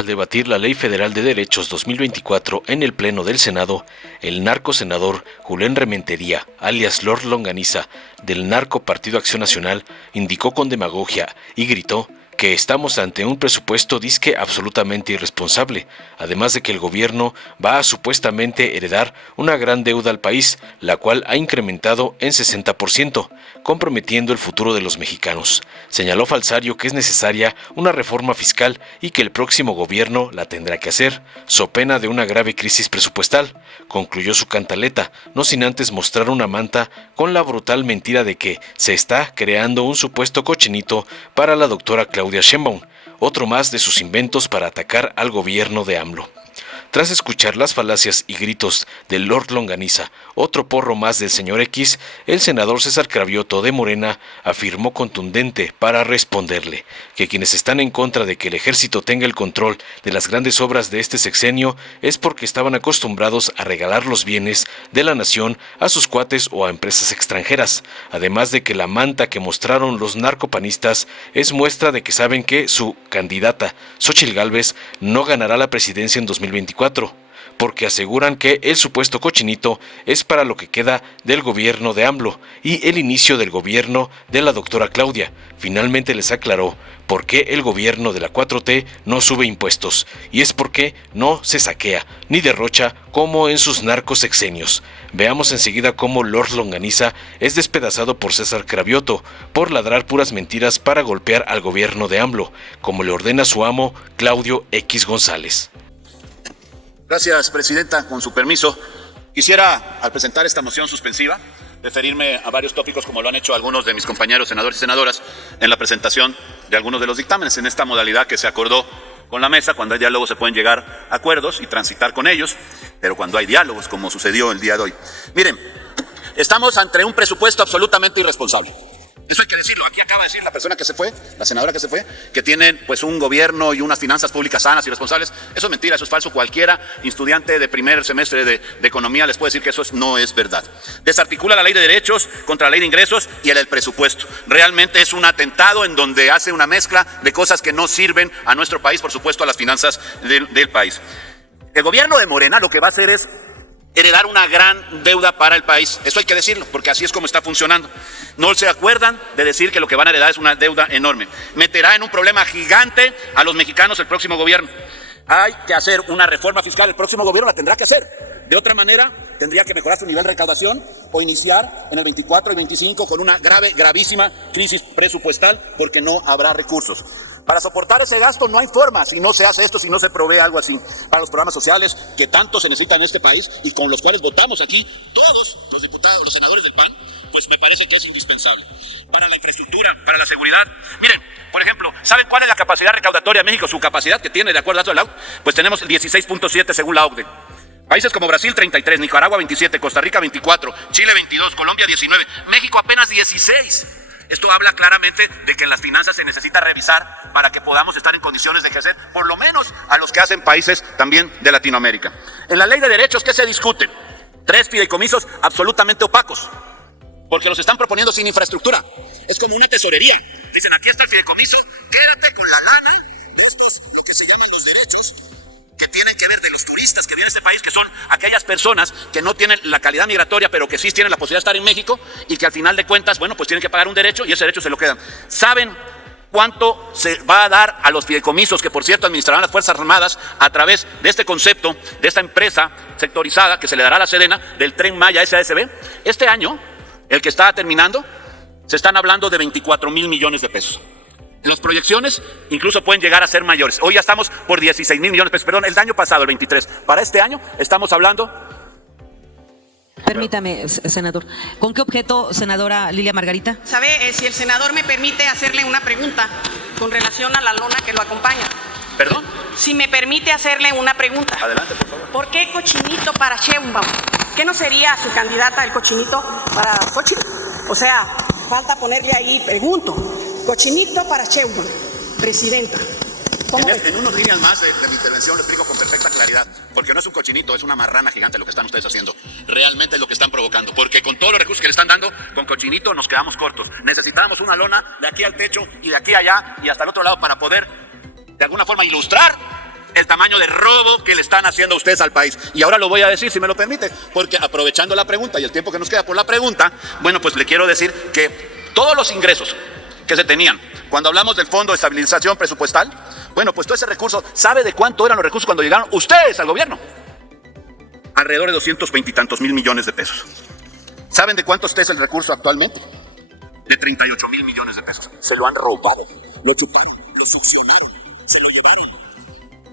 Al debatir la Ley Federal de Derechos 2024 en el Pleno del Senado, el narcosenador Julián Rementería, alias Lord Longaniza, del Narco Partido Acción Nacional, indicó con demagogia y gritó que estamos ante un presupuesto disque absolutamente irresponsable, además de que el gobierno va a supuestamente heredar una gran deuda al país, la cual ha incrementado en 60%, comprometiendo el futuro de los mexicanos. Señaló Falsario que es necesaria una reforma fiscal y que el próximo gobierno la tendrá que hacer, so pena de una grave crisis presupuestal. Concluyó su cantaleta, no sin antes mostrar una manta con la brutal mentira de que se está creando un supuesto cochinito para la doctora Claudia Sheinbaum, otro más de sus inventos para atacar al gobierno de AMLO. Tras escuchar las falacias y gritos del Lord Longaniza, otro porro más del señor X, el senador César Cravioto de Morena afirmó contundente para responderle que quienes están en contra de que el ejército tenga el control de las grandes obras de este sexenio es porque estaban acostumbrados a regalar los bienes de la nación a sus cuates o a empresas extranjeras, además de que la manta que mostraron los narcopanistas es muestra de que saben que su candidata, Xóchitl Gálvez, no ganará la presidencia en 2024, porque aseguran que el supuesto cochinito es para lo que queda del gobierno de AMLO y el inicio del gobierno de la doctora Claudia. Finalmente les aclaró por qué el gobierno de la 4T no sube impuestos, y es porque no se saquea ni derrocha como en sus narcosexenios. Veamos enseguida cómo Lord Longaniza es despedazado por César Cravioto por ladrar puras mentiras para golpear al gobierno de AMLO, como le ordena su amo Claudio X González. Gracias, Presidenta. Con su permiso, quisiera, al presentar esta moción suspensiva, referirme a varios tópicos como lo han hecho algunos de mis compañeros senadores y senadoras en la presentación de algunos de los dictámenes, en esta modalidad que se acordó con la mesa. Cuando hay diálogos se pueden llegar a acuerdos y transitar con ellos, pero cuando hay diálogos, como sucedió el día de hoy. Miren, estamos ante un presupuesto absolutamente irresponsable. Eso hay que decirlo. Aquí acaba de decir la persona que se fue, la senadora que se fue, que tienen pues un gobierno y unas finanzas públicas sanas y responsables. Eso es mentira, eso es falso. Cualquiera estudiante de primer semestre de economía les puede decir que eso no es verdad. Desarticula la ley de derechos contra la ley de ingresos y el presupuesto. Realmente es un atentado en donde hace una mezcla de cosas que no sirven a nuestro país, por supuesto a las finanzas del país. El gobierno de Morena lo que va a hacer es heredar una gran deuda para el país. Eso hay que decirlo, porque así es como está funcionando. No se acuerdan de decir que lo que van a heredar es una deuda enorme. Meterá en un problema gigante a los mexicanos el próximo gobierno. Hay que hacer una reforma fiscal, el próximo gobierno la tendrá que hacer. De otra manera, tendría que mejorar su nivel de recaudación o iniciar en el 24 y 25 con una gravísima crisis presupuestal, porque no habrá recursos. Para soportar ese gasto no hay forma si no se hace esto, si no se provee algo así. Para los programas sociales que tanto se necesitan en este país y con los cuales votamos aquí todos los diputados, los senadores del PAN, pues me parece que es indispensable. Para la infraestructura, para la seguridad. Miren, por ejemplo, ¿saben cuál es la capacidad recaudatoria de México? Su capacidad que tiene de acuerdo a datos de la OCDE. Pues tenemos 16.7 según la OCDE. Países como Brasil 33, Nicaragua 27, Costa Rica 24, Chile 22, Colombia 19, México apenas 16. Esto habla claramente de que en las finanzas se necesita revisar para que podamos estar en condiciones de crecer, por lo menos a los que hacen países también de Latinoamérica. En la ley de derechos, ¿qué se discute? 3 fideicomisos absolutamente opacos, porque los están proponiendo sin infraestructura. Es como una tesorería. Dicen, aquí está el fideicomiso, quédate con la lana. Esto es lo que se llaman los derechos, que tienen que ver de los turistas que vienen a este país, que son aquellas personas que no tienen la calidad migratoria, pero que sí tienen la posibilidad de estar en México y que al final de cuentas, bueno, pues tienen que pagar un derecho y ese derecho se lo quedan. ¿Saben cuánto se va a dar a los fideicomisos que, por cierto, administrarán las Fuerzas Armadas a través de este concepto, de esta empresa sectorizada que se le dará a la Sedena del Tren Maya SASB? Este año, el que está terminando, se están hablando de 24,000 millones de pesos. Las proyecciones incluso pueden llegar a ser mayores. Hoy ya estamos por 16,000 millones de pesos. Perdón, el año pasado, el 23. Para este año estamos hablando... Permítame, senador. ¿Con qué objeto, senadora Lilia Margarita? ¿Sabe si el senador me permite hacerle una pregunta con relación a la lona que lo acompaña? ¿Perdón? Si me permite hacerle una pregunta. Adelante, por favor. ¿Por qué cochinito para Sheinbaum? ¿Qué no sería su candidata el cochinito para Xóchitl? O sea, falta ponerle ahí, pregunto. Cochinito para Sheinbaum, presidenta. En unos líneas más de mi intervención lo explico con perfecta claridad, porque no es un cochinito, es una marrana gigante lo que están ustedes haciendo. Realmente es lo que están provocando, porque con todos los recursos que le están dando, con cochinito nos quedamos cortos. Necesitamos una lona de aquí al techo y de aquí a allá y hasta el otro lado para poder, de alguna forma, ilustrar el tamaño de robo que le están haciendo ustedes al país. Y ahora lo voy a decir, si me lo permite, porque aprovechando la pregunta y el tiempo que nos queda por la pregunta, bueno, pues le quiero decir que todos los ingresos que se tenían cuando hablamos del Fondo de Estabilización Presupuestal, bueno, pues todo ese recurso, ¿sabe de cuánto eran los recursos cuando llegaron ustedes al gobierno? Alrededor de 220 y tantos mil millones de pesos. ¿Saben de cuánto es el recurso actualmente? De 38 mil millones de pesos. Se lo han robado, lo chuparon, lo succionaron, se lo llevaron.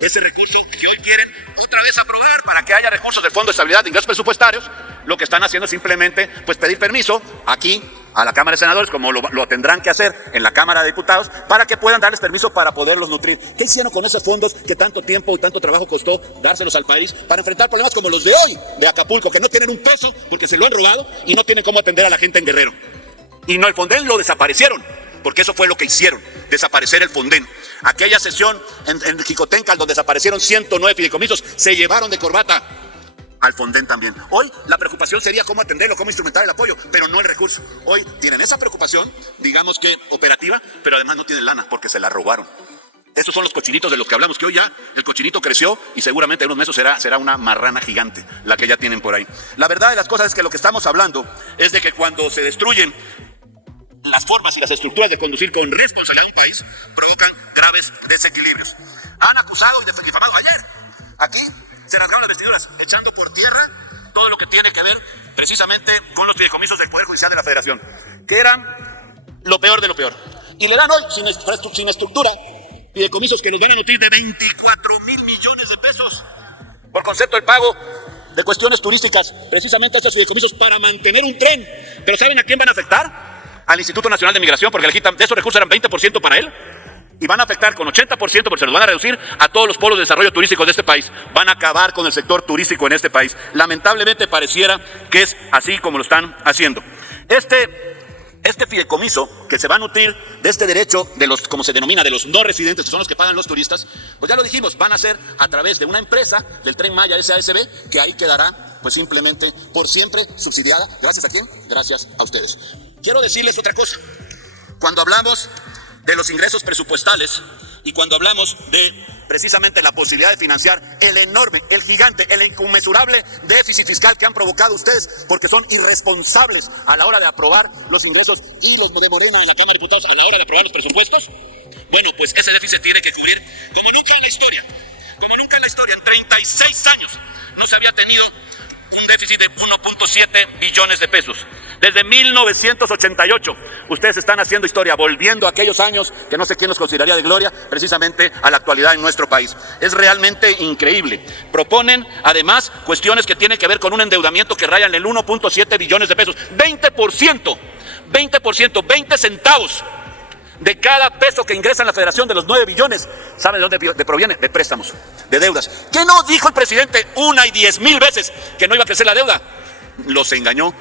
Ese recurso que hoy quieren otra vez aprobar para que haya recursos del Fondo de Estabilidad de Ingresos Presupuestarios, lo que están haciendo es simplemente pues pedir permiso aquí a la Cámara de Senadores, como lo tendrán que hacer en la Cámara de Diputados, para que puedan darles permiso para poderlos nutrir. ¿Qué hicieron con esos fondos que tanto tiempo y tanto trabajo costó dárselos al país para enfrentar problemas como los de hoy de Acapulco, que no tienen un peso porque se lo han robado y no tienen cómo atender a la gente en Guerrero? Y no, el Fonden lo desaparecieron, porque eso fue lo que hicieron, desaparecer el Fonden. Aquella sesión en Jicotencal donde desaparecieron 109 fideicomisos, se llevaron de corbata al Fonden también. Hoy la preocupación sería cómo atenderlo, cómo instrumentar el apoyo, pero no el recurso. Hoy tienen esa preocupación, digamos que operativa, pero además no tienen lana porque se la robaron. Estos son los cochinitos de los que hablamos, que hoy ya el cochinito creció y seguramente en unos meses será una marrana gigante la que ya tienen por ahí. La verdad de las cosas es que lo que estamos hablando es de que cuando se destruyen las formas y las estructuras de conducir con responsabilidad un país, provocan graves desequilibrios. Han acusado y difamado ayer. Aquí se rasgaron las vestiduras, echando por tierra todo lo que tiene que ver precisamente con los fideicomisos del Poder Judicial de la Federación, que eran lo peor de lo peor. Y le dan hoy, sin estructura, fideicomisos que nos van a nutrir de 24 mil millones de pesos por concepto del pago de cuestiones turísticas, precisamente a estos fideicomisos para mantener un tren. Pero ¿saben a quién van a afectar? Al Instituto Nacional de Migración, porque de esos recursos eran 20% para él, y van a afectar con 80%, porque se los van a reducir a todos los polos de desarrollo turístico de este país. Van a acabar con el sector turístico en este país. Lamentablemente pareciera que es así como lo están haciendo. Este fideicomiso que se va a nutrir de este derecho de los, como se denomina, de los no residentes, que son los que pagan los turistas, pues ya lo dijimos, van a ser a través de una empresa del Tren Maya SASB, que ahí quedará pues simplemente por siempre subsidiada. ¿Gracias a quién? Gracias a ustedes. Quiero decirles otra cosa. Cuando hablamos de los ingresos presupuestales y cuando hablamos de precisamente la posibilidad de financiar el enorme, el gigante, el inconmensurable déficit fiscal que han provocado ustedes porque son irresponsables a la hora de aprobar los ingresos y los de Morena en la Cámara de Diputados a la hora de aprobar los presupuestos, bueno, pues ese déficit tiene que cubrir como nunca en la historia, en 36 años no se había tenido un déficit de 1.7 billones de pesos. Desde 1988, ustedes están haciendo historia, volviendo a aquellos años que no sé quién los consideraría de gloria, precisamente a la actualidad en nuestro país. Es realmente increíble. Proponen, además, cuestiones que tienen que ver con un endeudamiento que rayan el 1.7 billones de pesos. 20%, 20 centavos de cada peso que ingresa en la Federación de los 9 billones. ¿Saben de dónde proviene? De préstamos, de deudas. ¿Qué no dijo el presidente 1 y 10,000 veces que no iba a crecer la deuda? Nos engañó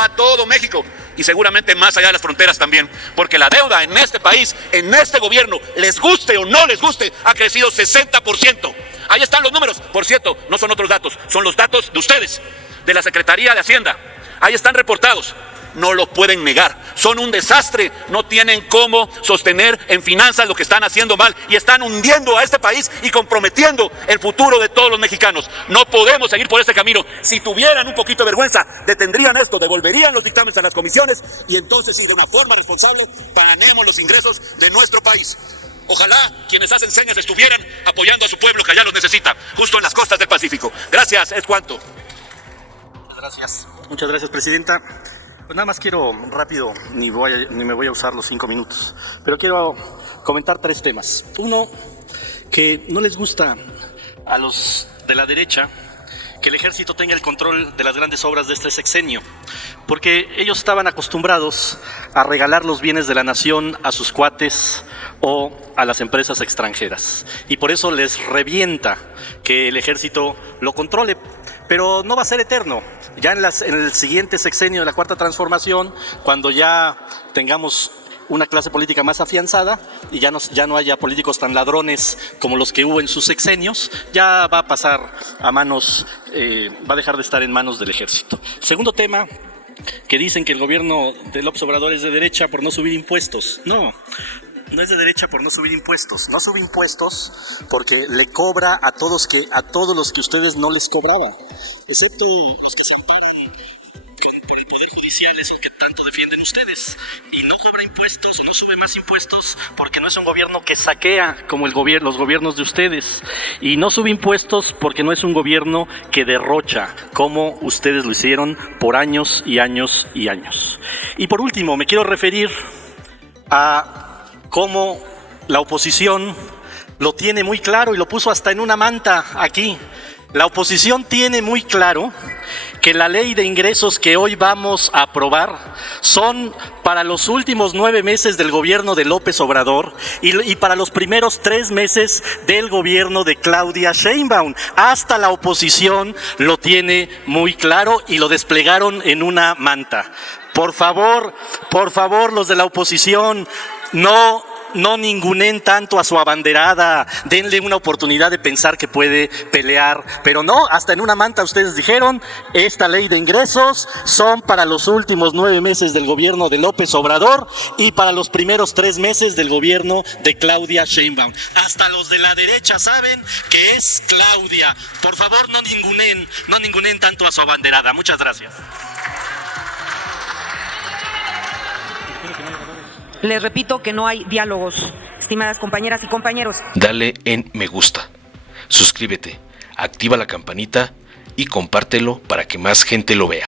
a todo México y seguramente más allá de las fronteras también, porque la deuda en este país, en este gobierno, les guste o no les guste, ha crecido 60%. Ahí están los números, por cierto, no son otros datos, son los datos de ustedes, de la Secretaría de Hacienda. Ahí están reportados. No lo pueden negar, son un desastre, no tienen cómo sostener en finanzas lo que están haciendo mal y están hundiendo a este país y comprometiendo el futuro de todos los mexicanos. No podemos seguir por este camino. Si tuvieran un poquito de vergüenza, detendrían esto, devolverían los dictámenes a las comisiones y entonces, sí, de una forma responsable, planeemos los ingresos de nuestro país. Ojalá quienes hacen señas estuvieran apoyando a su pueblo que allá los necesita, justo en las costas del Pacífico. Gracias, es cuanto. Muchas gracias, presidenta. Pues nada más quiero rápido, ni me voy a usar los 5 minutos, pero quiero comentar 3 temas. Uno, que no les gusta a los de la derecha que el ejército tenga el control de las grandes obras de este sexenio, porque ellos estaban acostumbrados a regalar los bienes de la nación a sus cuates o a las empresas extranjeras, y por eso les revienta que el ejército lo controle. Pero no va a ser eterno. Ya en el siguiente sexenio de la Cuarta Transformación, cuando ya tengamos una clase política más afianzada y ya no haya políticos tan ladrones como los que hubo en sus sexenios, ya va a pasar a manos, va a dejar de estar en manos del ejército. Segundo tema, que dicen que el gobierno de López Obrador es de derecha por no subir impuestos. No. no es de derecha por no subir impuestos. No sube impuestos porque le cobra a todos los que ustedes no les cobraba, excepto los que se amparan por el Poder Judicial, es el que tanto defienden ustedes. Y no cobra impuestos, no sube más impuestos porque no es un gobierno que saquea como los gobiernos de ustedes. Y no sube impuestos porque no es un gobierno que derrocha como ustedes lo hicieron por años y años y años. Y por último, me quiero referir a cómo la oposición lo tiene muy claro y lo puso hasta en una manta aquí. La oposición tiene muy claro que la ley de ingresos que hoy vamos a aprobar son para los últimos 9 meses del gobierno de López Obrador y para los primeros 3 meses del gobierno de Claudia Sheinbaum. Hasta la oposición lo tiene muy claro y lo desplegaron en una manta. Por favor, los de la oposición, no ningunen tanto a su abanderada, denle una oportunidad de pensar que puede pelear, pero no, hasta en una manta ustedes dijeron, esta ley de ingresos son para los últimos 9 meses del gobierno de López Obrador y para los primeros 3 meses del gobierno de Claudia Sheinbaum. Hasta los de la derecha saben que es Claudia. Por favor, no ningunen tanto a su abanderada. Muchas gracias. Les repito que no hay diálogos, estimadas compañeras y compañeros. Dale en me gusta, suscríbete, activa la campanita y compártelo para que más gente lo vea.